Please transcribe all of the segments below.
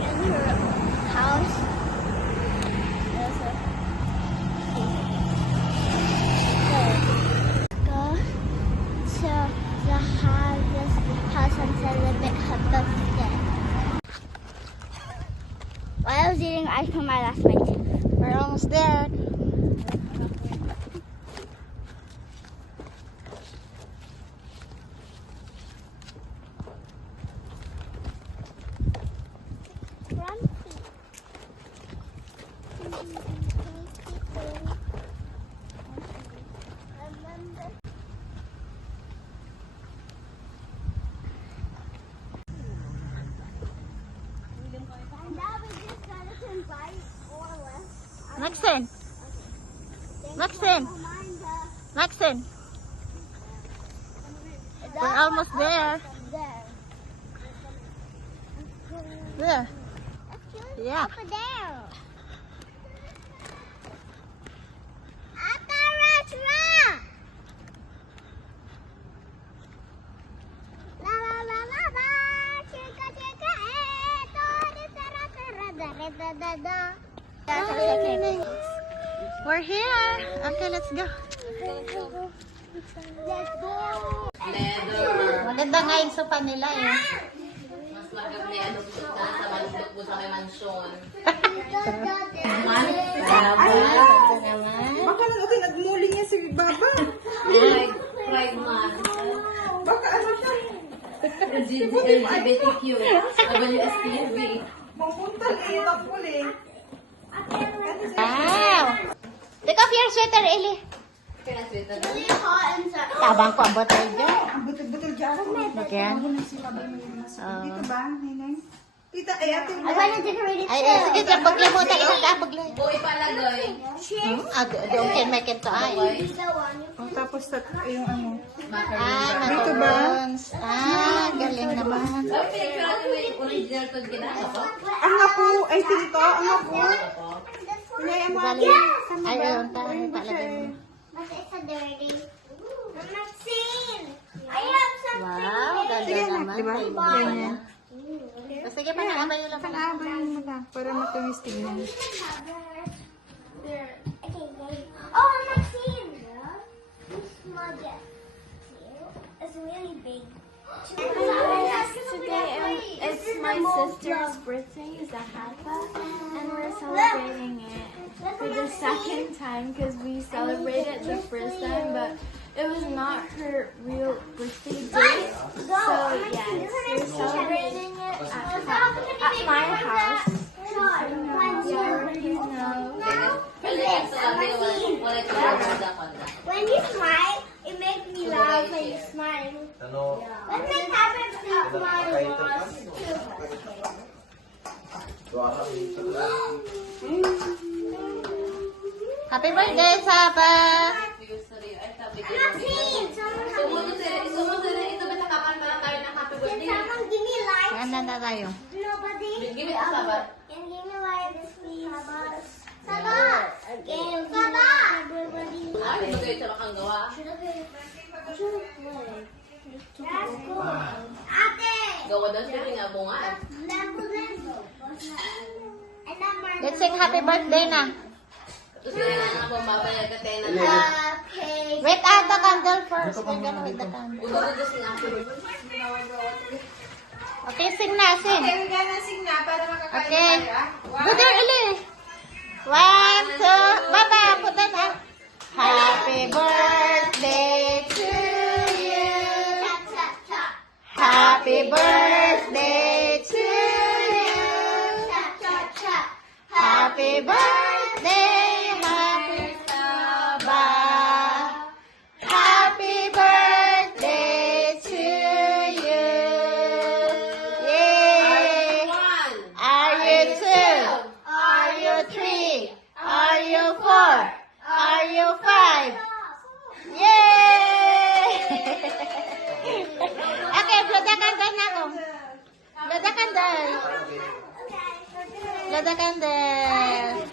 like in her house. There's a go to the harvest house and celebrate her birthday. While I was eating ice cream, my last bite. We're almost there. Maxine! Maxine! Maxine! We're almost there. There. Yeah. Over there. We're here. Okay, let's go. Let's go. Maganda nga yung sopa nila eh. Mas maganda yan sa malundok po sa may mansyon. Baka lang okay, nagmuli niya si Baba. Pride month. Baka ano siya? LGBTQ. WSTV. Mamuntal eh, tapol eh. Wow! Take off your sweater, Eli. Kaya sweater. Really hot inside. Tabang ko ang botol dyan. Ang butil-butil dyan. Lagyan. Dito ba, Nineng? Tita, ay ate. I want to decorate it Ay, too. sige dyan. Paglimutan ito ka. Paglimutan. Buhay palagay. Doon kayo may kento ay. Is the one you Oh, tapos yung ano. Dito ba? macarons. Galing naman. Ay, pinagpira ko yung original to ginasa ko. Ang nga po, ay tito, ang nga po. Hindi, ang nga. Galing. Ayun, palagay mo. But it's a dirty. I'm not seeing. I have something. Wow, ganda naman. Diba? Kayo Ganyan. O, sige pa, nakabayo lang. Palaban mo lang, para matumis tingnan. Oh, I'm not seeing. This mug is really big. Today it's my sister's birthday, Zahaka, and we're celebrating it for the second time because we celebrated the first time, but it was not her real birthday date. So yes, we're celebrating it at my house. You already know. When you smile, it makes me laugh when you smile. Let's make happy smile Happy birthday, Saba! Someone give me light. Saan na tayo? Nobody. Give it to Sabat. Can you give me light, please? Saba. Can Saba. Everybody. Ay, ito kayo sa makang gawa. That's cool. Ate. Gawa daw siya rin nga bunga. And I'm Let's sing happy birthday na. Tapos yun na nga pambabayag ka tayo na Okay. Wait, the candle first. We're gonna wait the candle. Ulo na si nga. Okay, sing na, sing. Okay, we gonna sing na para makakain Okay. tayo. Go there, Eli. 1, 2, Baba, put that up. Happy birthday to you. Happy birthday to you. Happy birthday, happy Saba. Happy birthday to you. Yay! One. Are you 2? Are you 3? Are you 4? Are you 5? Yay! Okay, blow the candle na ako. Blow the candle. Blow the candle.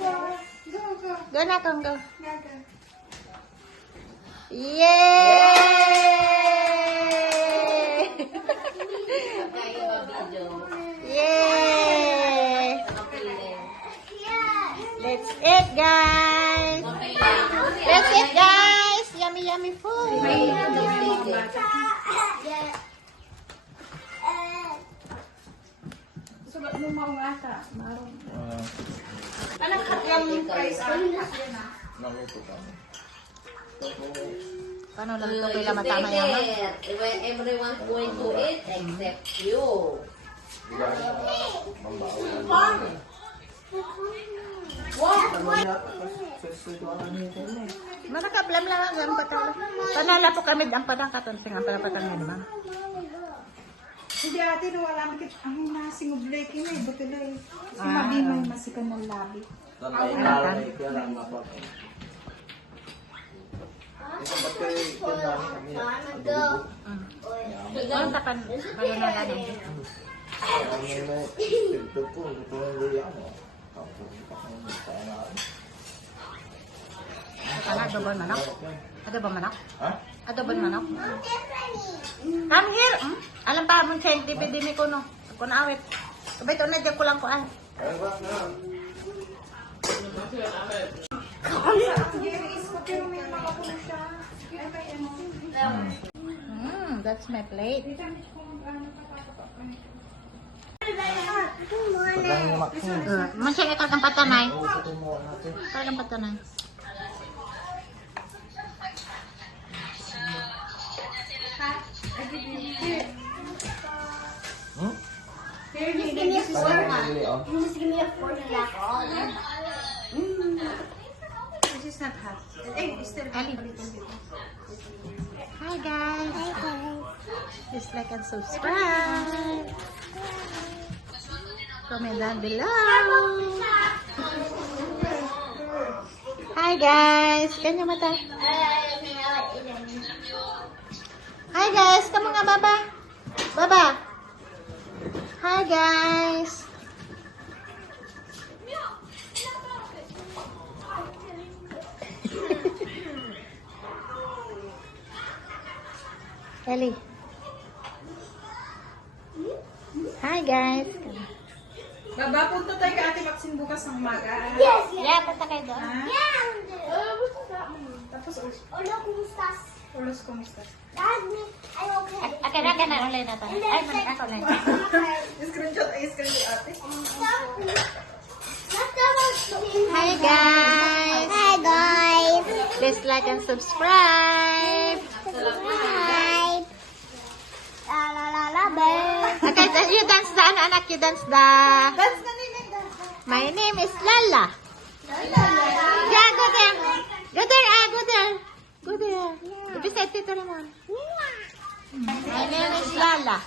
Go na akong go. Yay! Kayo ba video? Yay! May mga bata. Sulat mo mga bata. Marong. Anong katlang price? Naluto kami. Paano lang ito kailan matama yaman? Everyone's going to eat except you. Mana ka blam lang ang patala. Panala po kami ang padang katonsin ang padang ni ma'am. Hindi ate, wala makit. Ang nasingublay kina eh. Butulay. Si Mabimay masikan ng labi. Tanay na rin kaya lang mapag. Ito ba't kayo kailangan kami adobo? Ano takan kayo na lang. Ang may pinto ko, ito ang luya mo. Tapos ito ang na. Kana adobo manok. Adobo manok. Ha? Adobo manok. Come here. Alam pa mo sa epidemic ko no. Ako na awit. Sabay to na diyan ko lang ko ay. Kaya ba na? That's my plate. Paglang yung maksin. Masya ito ng patanay. Oo, ito mo natin. Ito ng patanay. Hmm? Just give me a Kaya fork. mo nabili, oh. Just give me a fork and that's all. This is not hot. Eh, still Ali. Hi guys. Hi guys. Please like and subscribe. Comment down below. Hi guys. Kanya mata. Hi guys. Kamu nga baba. Baba. Hi guys. Ellie. Hi guys. Baba, punta tayo kay Ate Maxine bukas ng umaga. Yes, Yeah, punta kayo doon. Ha? yeah. Tapos, Hola, ¿cómo estás? ulos, kumusta? Dad, I'm okay. Akin na ulit na to. Ay, man ako lang. Screenshot, ate. Hi guys. Hi guys. Please like and subscribe. Subscribe. La la la la bird. Okay, you dance the anak, you dance the. Dance na nila. My name is Lala. Yeah, go there. Go there, go there. Go there. Beside Tito Ramon. My name is Lala.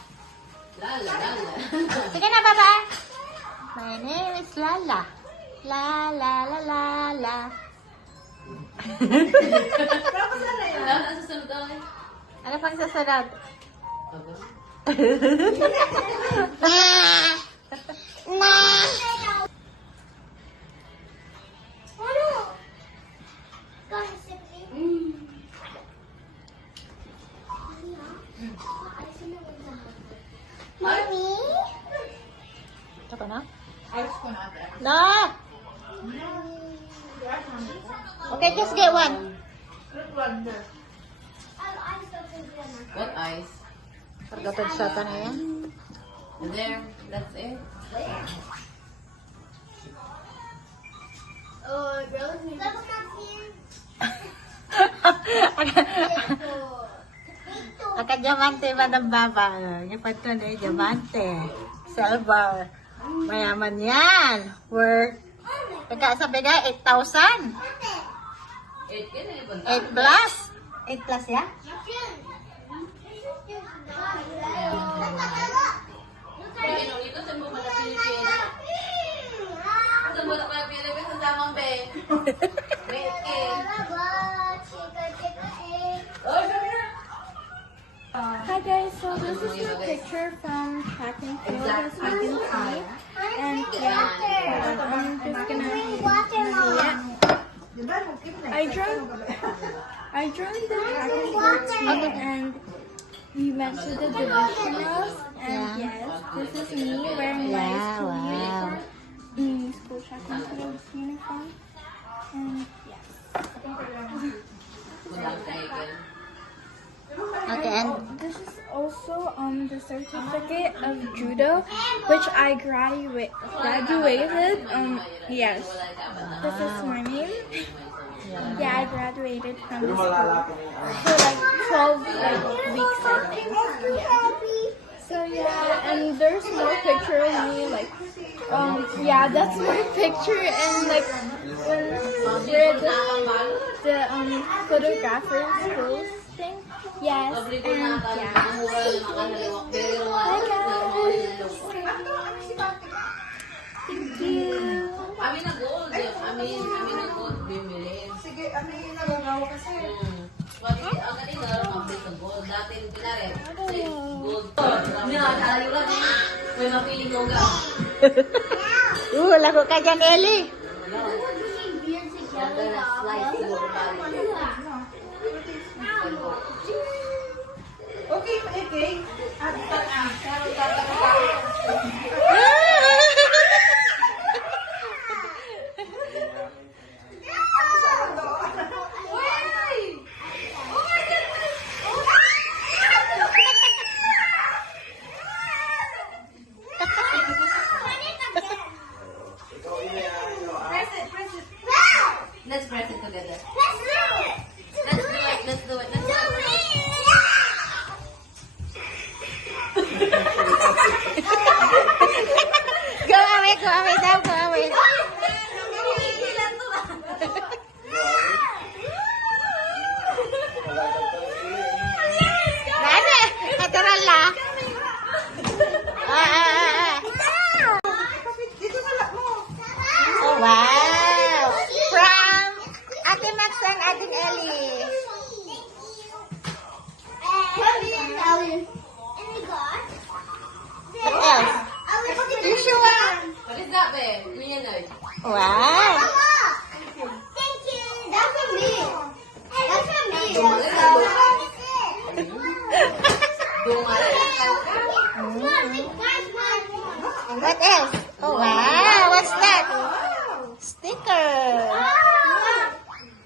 Lala, lala. Sige na, baba. My name is Lala. La la la la la. Lala, susunod ako eh. Ano pang sasunod? Mommy? Ito ko na? Ayos ko na ate. No! Okay, just get one. What eyes? Pagkatod sa na yan. There, that's it. Oh, girls, that's not here. Aka diamante ba ng baba? Yung pato na yung diamante. Silver. Mayaman yan. Worth. Pagkasabi ka, 8,000. 8 yun eh. 8 plus. 8 plus ya? Ito sa mga Pilipinas. Sa mga Pilipinas, sa samang be. Wait, Hi guys, so this is a picture from track and field as you can see. And yeah, I'm just gonna see it. Diba, nagkim na. I joined the track and field team and we went to the divisionals. And yes, this is me wearing my school uniform. School track and field uniform. And yes. Walang tiger. certificate of judo, which I graduated. Yes, this is my name. Yeah, I graduated from the school for like 12 weeks, I think. Yeah. So yeah, and there's more picture of me, like, yeah, that's my picture, and like, we're the photographer's pose thing. Yes, and yeah. Hi guys. Thank you. Amin na gold. Amin na gold. Bimili. Sige, ano yung nagagawa kasi? Ang kanina, update ng gold. Dati, pinari. Gold. Hindi na, kalayo lang. May mapiling mo ga. Lago ka dyan, Ellie. Ganda na slice. Siguro bali. Okay, okay. Pero dapat Let's press it together. Let's do it. Let's do it. Let's do it. Go away daw, go away. Nasa, natural lang. dito sa lap mo. Wow! From Ate Max and Ate Ellie. What else? You sure? What is that, babe? Green and Wow! Thank you. That's for me. That's for me. What else? Oh, wow! What's that? Sticker.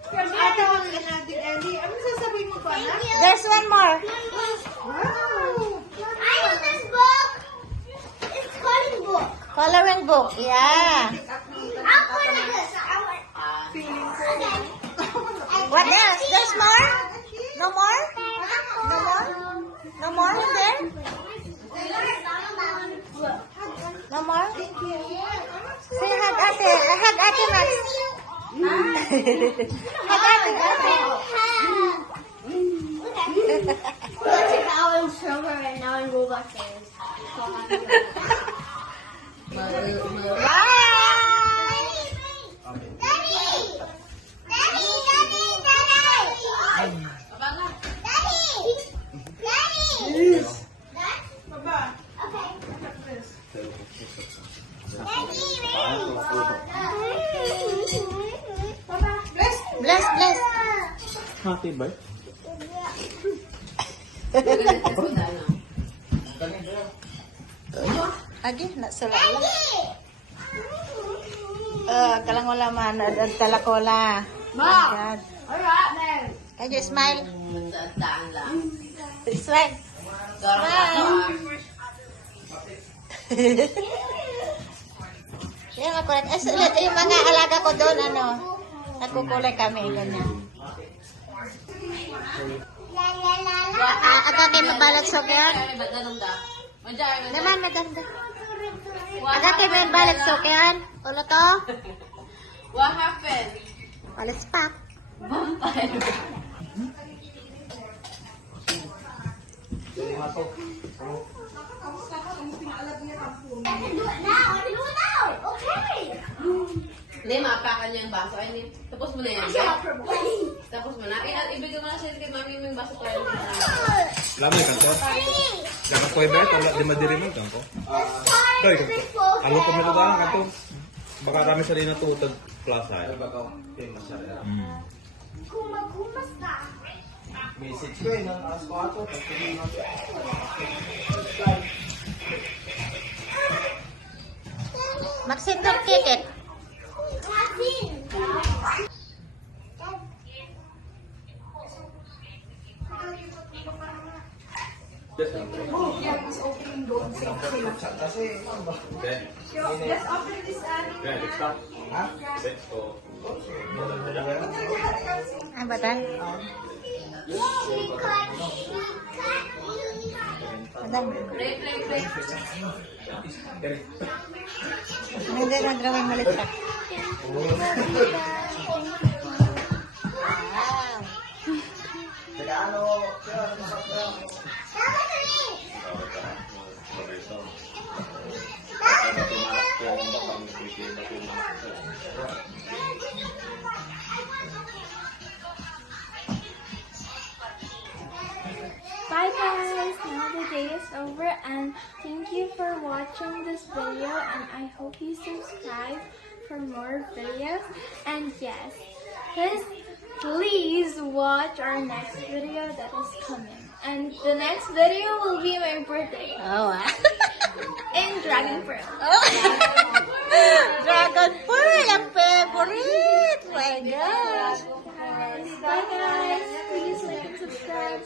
From ate mo na natin, Ellie. Ano sasabihin mo pa na? There's one more. Wow! I know this book. It's coloring book. Coloring book. Yeah. I'll put it like this. I want. Feeling ko. What else? There's more? No more? No more? No more in there? No more? Say hug Ate. Hug Ate Max. Hug Ate. Let's take out in silver and now in Roblox games. Baba. Bless, bless. Happy birthday. Agi, nasulat lang. Kalang wala man. Dala ko la. Mom. Alright then. Can you smile? Daan lang. Smile. Yan, makulit. Yung mga alaga ko doon, ano, nagkukulay kami, ganyan. Agad kayo mabalat sa kaya? Naman, madanda. Agad kayo mabalat sa kaya? Ulo to? What happened? Walis pa. Vampire. I can do it now. I can do it now. Okay. Hindi, maapakan niya yung baso. Ay, hindi. Tapos mo na yan. Tapos mo na. Ibigay mo na siya kay mami yung baso para mo na. Lama kan ko. Jangan kau ibarat kalau di madiriman kan ko. Kau kan ko. Kalau kau metu dalam kan to. Baka kami sa rin na tutag plaza. Kumas ka. Message ko eh, ng alas 4. Pagpili mo. Magsindol ticket. Natin. sila. Okay. Let's open this Ari. Okay, let's start. Okay, so... Ano ba tayo? Hindi na drawing malit ka. Bye guys, now the day is over and thank you for watching this video and I hope you subscribe for more videos and yes, please watch our next video that is coming and the next video will be my birthday Oh, wow. in Dragon Fruit. Dragon Pearl, ang favorite! My gosh! Bye guys, please like and subscribe.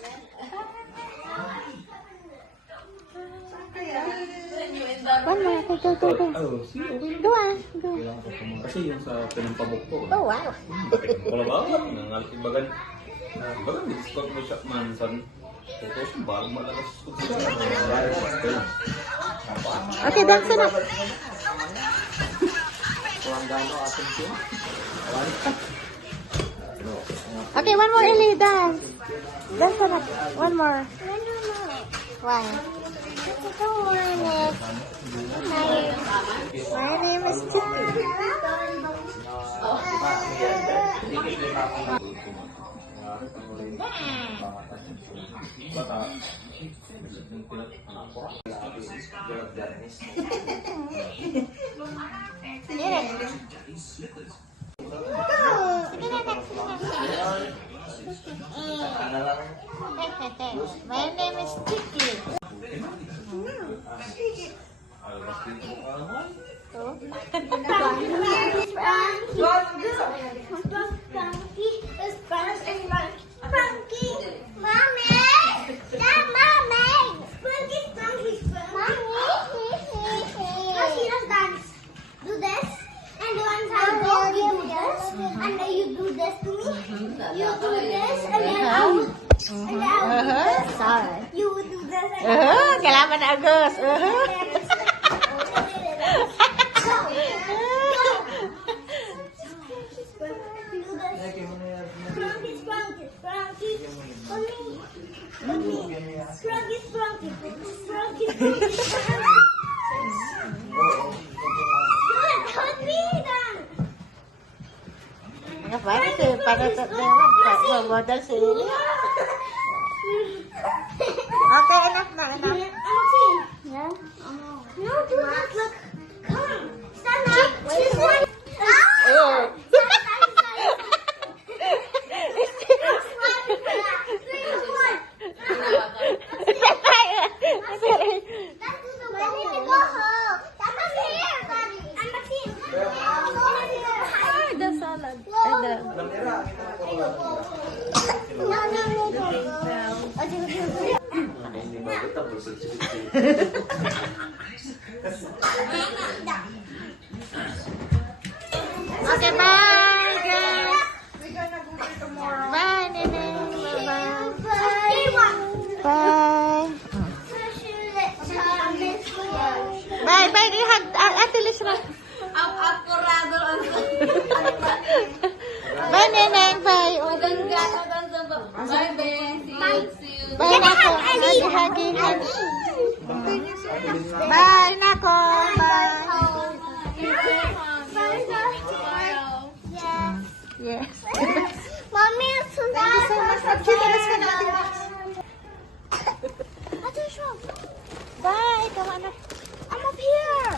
One more, go. Go ah, go. Kasi yung sa pinampabok ko. Oh, wow. Wala ba? Nangalitibagan. Bagan, discount mo siya mansan. Tapos, balang malakas ko siya. Okay, dance na. Okay, one more, Ellie, dance. Dance na. One more. Why? My name is Chicky. My name is Chicky. Do this, and once I go, you do this, and then you do this to me. You do this, and then I will, and then I will do this. Sorry. You will do this, and then I will Kailangan Agus. Ngapain itu pada terlewat modal sini. Okay, enough na, enough. Yeah? No, do not look. Come. Stand up. This one. Oh. The salad. Okay, bye, guys. We're gonna go there tomorrow. Bye, Nene. Bye-bye. Bye. Bye, bye. Ihag, Ate Liz na. Ang akurado ang Bye, Neneng. Bye. Bye, Ben. See you. Bye, Nako. Hagi. Bye, Nako. Bye. Yes. Mommy, it's so nice. Bye. Come on. I'm up here.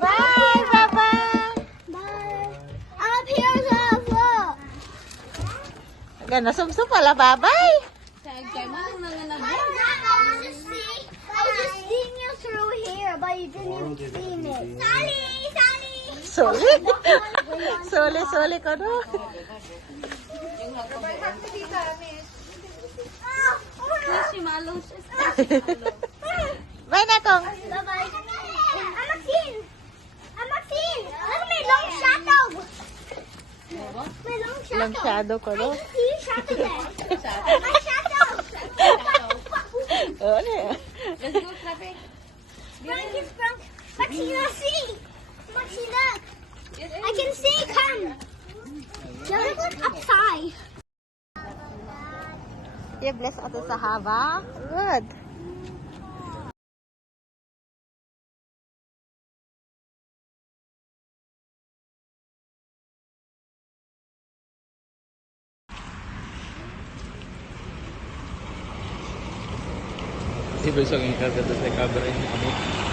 Bye. Bye-bye. Bye. I'm up here, Zava. Gana sumsum pala. Bye-bye. I was just seeing you through here, but you didn't even see me. Sally. Soli ko no. Bye na tong. Bye-bye. Maxine! Maxine! Look, my long shadow! My long shadow. Long shadow ko, no? See your shadow there. My shadow! Oo, ano yan? Frank is Frank. Maxine, see! Maxine, look! I can see, come! Now look upside. You bless ato sa haba. Good. Iba isang ingkar ka sa camera yung ano.